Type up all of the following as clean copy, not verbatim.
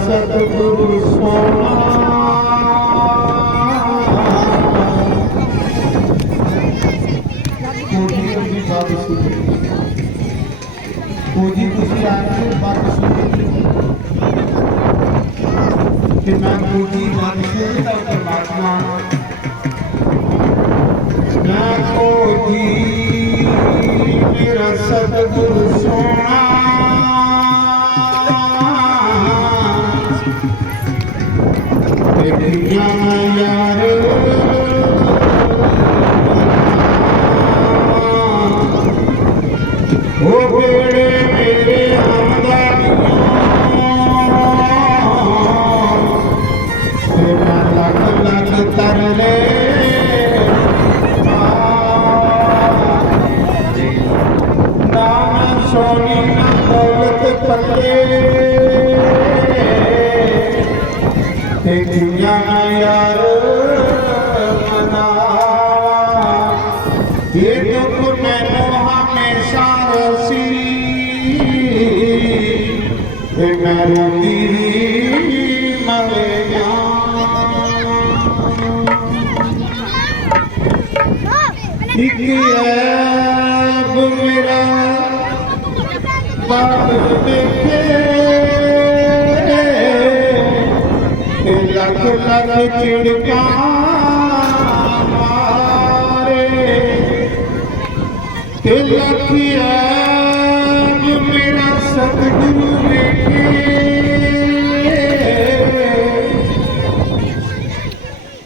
सतगुरु सोना खोजी तुसी आके बात सुनी कि मैं खोजी बात सुनता परमात्मा मैं खोजी मेरा सतगुरु सोना यार वो बेड़े मेरे लग लग तरले नाम सोनी दौलत पल्ले यार मना ये दुख मैनो हमेशा रसी मैं रोती मरे ऐब मेरा बाप देखे लख लख चिड़का मारे लख ऐब मेरा सतगुरु देखे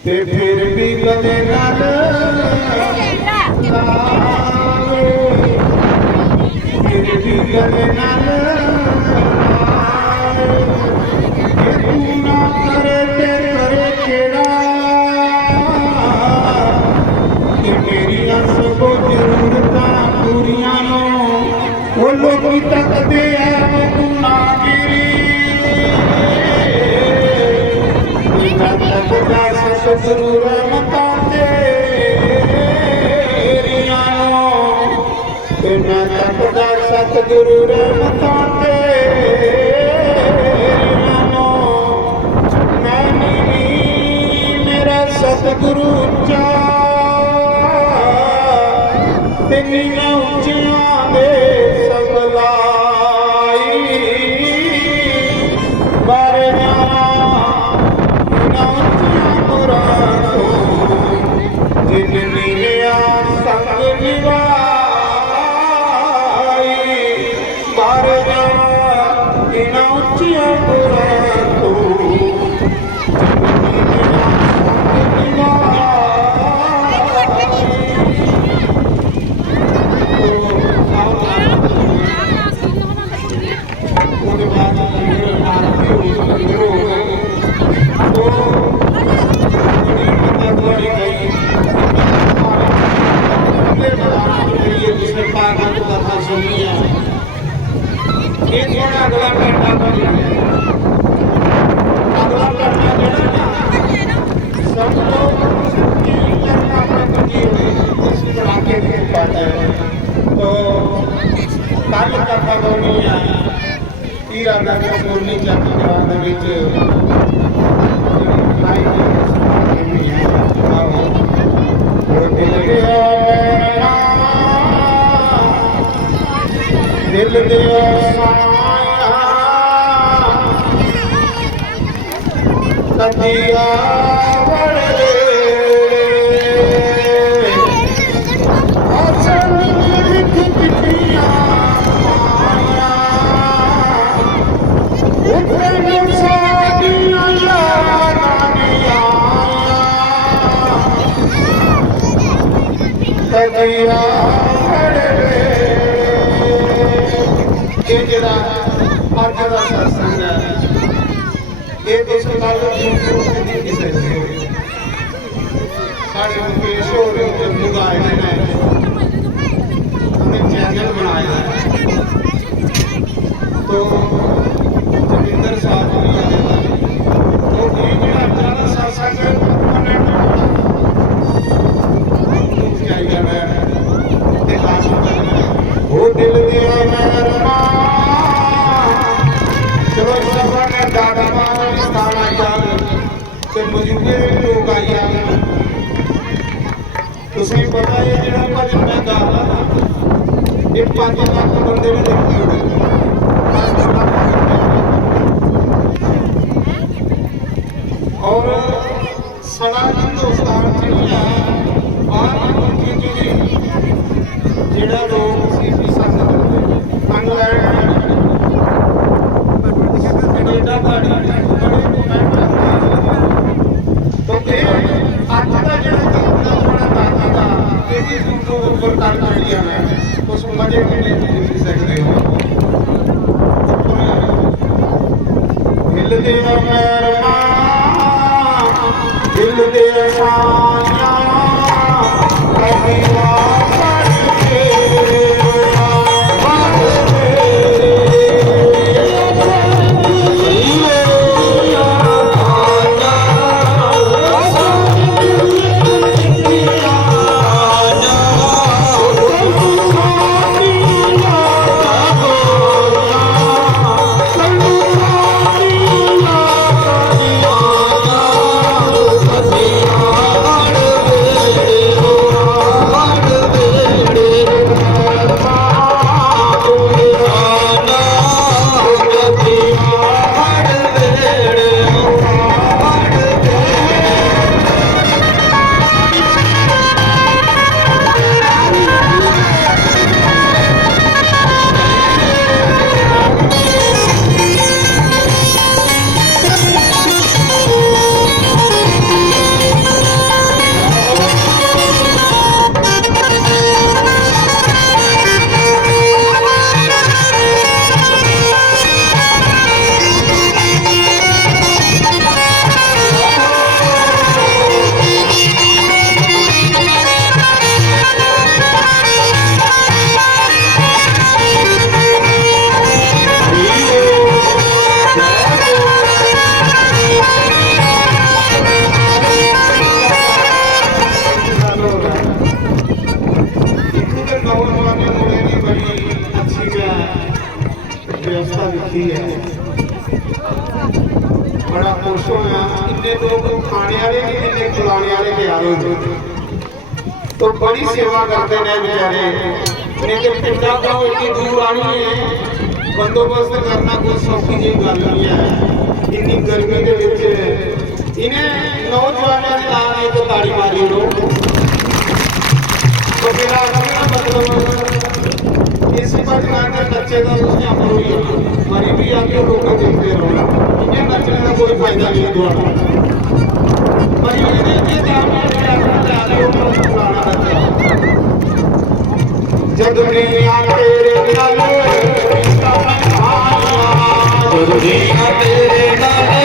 ते फिर भी गले नाल फिर भी गले नाल तू ना करे ते करे केड़ा ते मेरी सबो जरूरतां पूरियां नो वो लोग तकदे है तू ना गिरी तकदा सतगुरु रहमतां तेरियां नो ते मैं तकदा सतगुरु रहमतां सतगुरु चा तेनिया उचियां दे सबलाई बारे जाना उचियां मुरादों जिन नीलिया संग निभाई बारे जाना उचियां मुरादों दिल दिया कदिया सत्संग है ये तुम गल नहीं किसी साढ़े मुकेश हो जम्मू का आए हैं हमने चैनल बनाया है तो जमिंदर साहब तो ये जो सत्संग वो दिल दिया मोगे दे लोग आई जाते हैं। तुसें पता है जो भजन मैं गा रहा ना, ये 5 लाख बंदे भी देखी होने और सारा हिंदुस्तान बाहर मुल्क जोड़ा लोग इंग्लैंड कनेडा गाड़ी तो ये अज का जो दादा का ये ऊपर कर मीडिया में उस मजे में नहीं सकते हो हिल दे मेहरमा दिल दे साया व्यवस्था लिखी है बड़ा खुश होया इन्ने लोग खाने वाले नहीं इन्ने खिलाने वाले तैयार हो तो बड़ी सेवा करते हैं बेचारे नहीं तो पिंडा का इतनी दूर आनी है बंदोबस्त करना कोई सौखी जी गल नहीं है इन्नी गर्मी के विच इन्हें नौजवानों के नाम एक ताड़ी मारी लो तो मेरा मतलब इसी पर के बच्चे का उसने अमर हुई मरी भी आके लोग देखते रहो इन्हें नचने का कोई फायदा नहीं दोबारा पर ये जब दुनिया तेरे नाले दुनिया तेरे नाले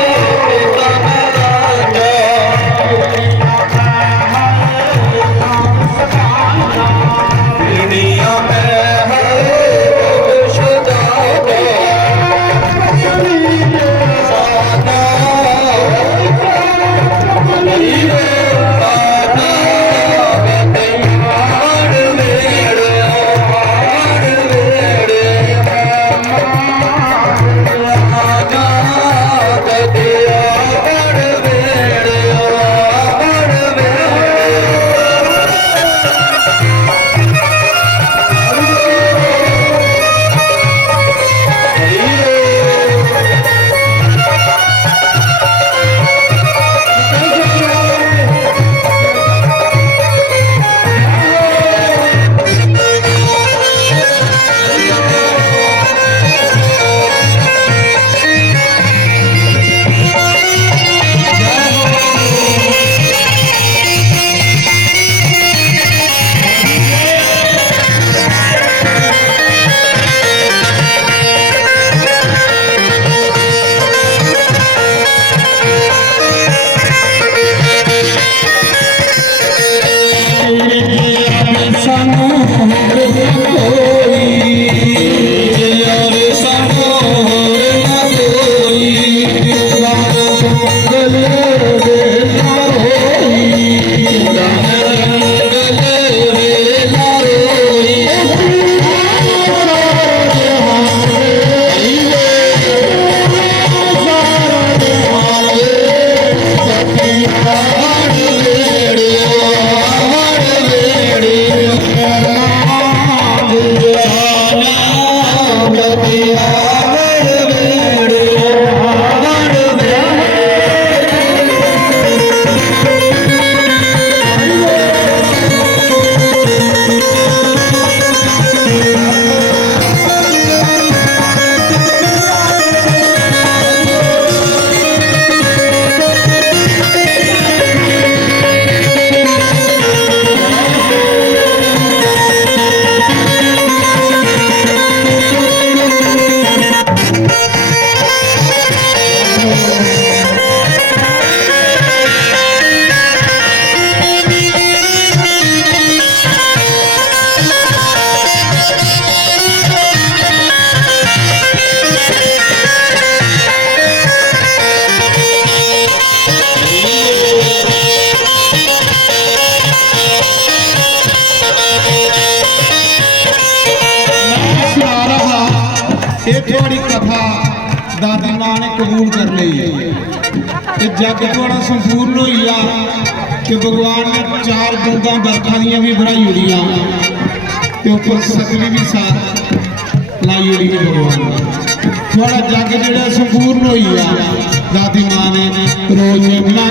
थोड़ी कथा दादी मां ने कबूल कर ली जग थोड़ा संपूर्ण हो कि भगवान ने 4 बूंदा बरखा दियां भी बनाई हुई तो उपर सकली भी साथ लाई हुई भगवान ने थोड़ा जग जो संपूर्ण हो दादी मां ने रोज ना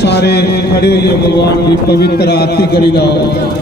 सारे खड़े हुए भगवान की पवित्र आरती करी लाओ।